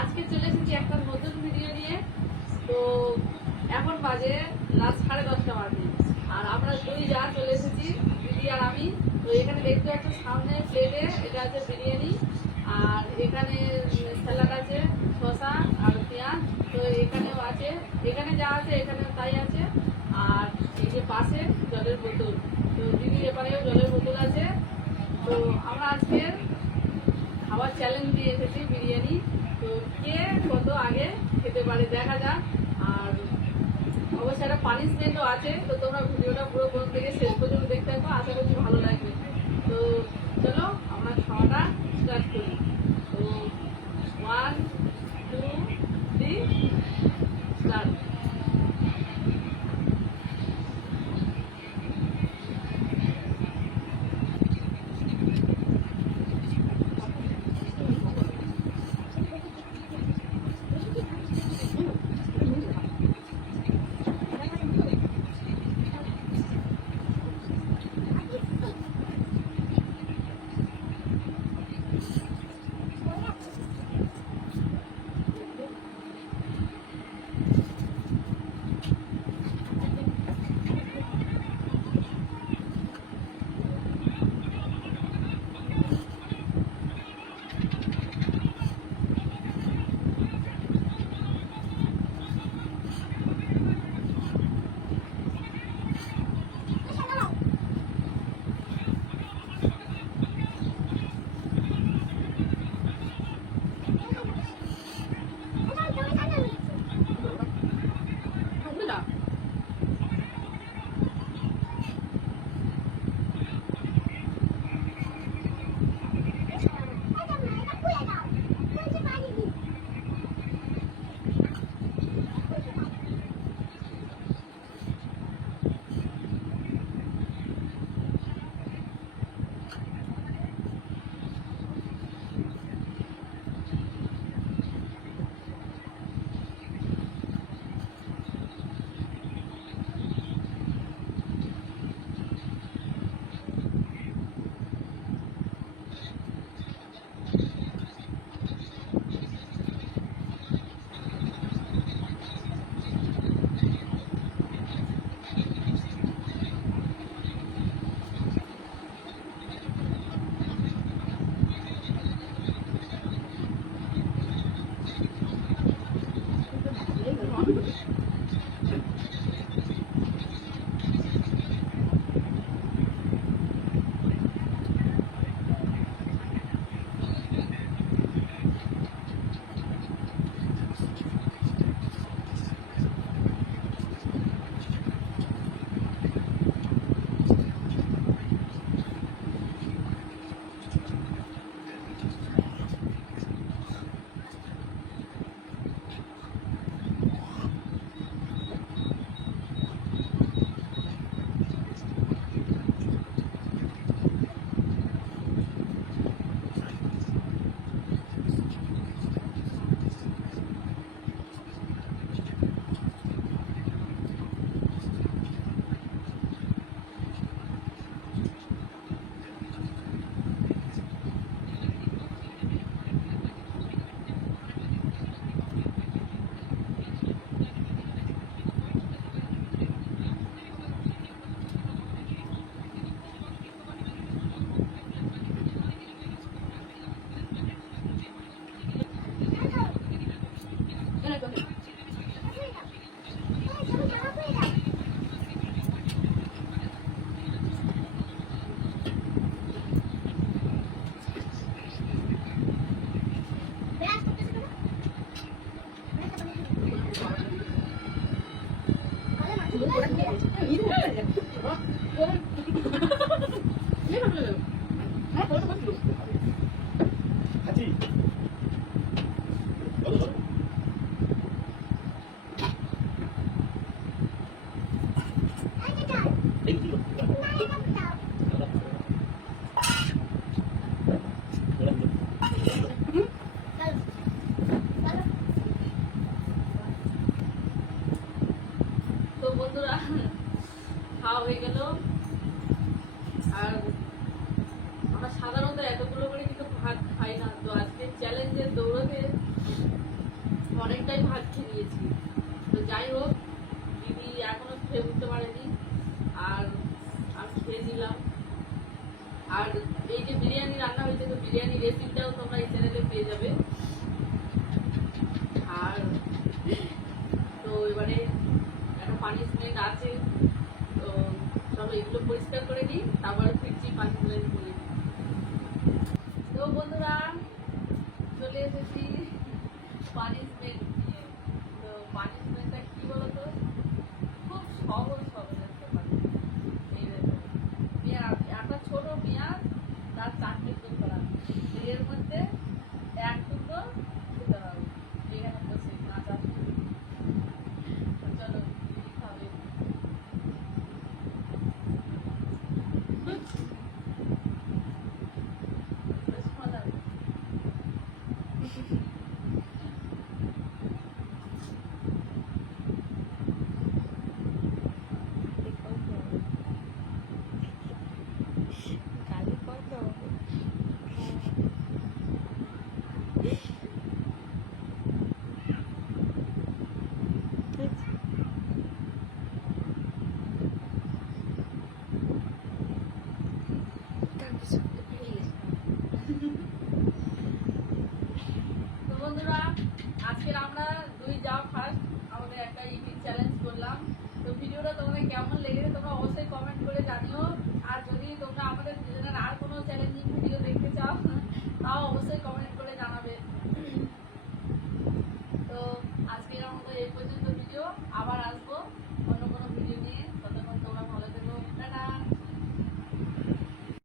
আজকে চলে এসেছি একটা নতুন ভিডিও নিয়ে। তো এখন বাজে রাত 10:30 বাজে, আর আমরা দুই যা চলে এসেছি, দিদি আর আমি। তো এখানে দেখতে একটা সামনে প্লেটে এটা আছে বিরিয়ানি, আর এখানে স্যালাড আছে, শসা আর পেঁয়াজ। তো এখানেও আছে, এখানে যা আছে এখানেও তাই আছে। আর এই যে পাশে জলের বোতল, তো দিদির এপারেও জলের বোতল আছে। তো আমরা আজকে খাবার চ্যালেঞ্জ দিয়ে এসেছি বিরিয়ানি। তো কে কত আগে খেতে পারে দেখা যাক। আর অবশ্যই একটা পানিশমেন্টও আছে। তো তোমরা ভিডিওটা পুরো প্রথম থেকে শেষ পর্যন্ত দেখতে থাকো, আশা করছি ভালো লাগবে। তো চলো আমরা খাওয়াটা স্টার্ট করি। তো 1 2 3 স্টার্ট। অনেকটাই ভাত খেয়ে নিয়েছি। তো যাই হোক, দিদি এখনো খেয়ে উঠতে পারেনি, আর খেয়ে নিলাম। আর এই যে বিরিয়ানি রান্না হয়েছে, তো বিরিয়ানি রেসিপিটাও তোমরা এই চ্যানেলে পেয়ে যাবে। আর তো এবারে একটা পানিশমেন্ট আছে, তো চলো এগুলো পরিষ্কার করে নিই, তারপরে ফিরছি পানিশমেন্ট করে। তো বন্ধুরা, চলে এসেছি পানিশমেন্ট নিয়ে। তো পানিশমেন্টটা কি বলতো, খুব সহজ সহজ একটা পানিশমেন্ট। এই দেখো, পেঁয়াজ, একটা ছোট পেঁয়াজ, তার 4টে টুকরা, এর মধ্যে 1 টুকরো খেতে হবে। এখানে বসে কাঁচা। চলো দিদি খাবে। বেশ মজা হবে। গালি কত তো বন্ধুরা, আজকে আমরা দুই যাও ফার্স্ট আমাদের একটা ইটিং চ্যালেঞ্জ করলাম। তো ভিডিওটা তোমাদের কেমন লেগেছে তোমরা অবশ্যই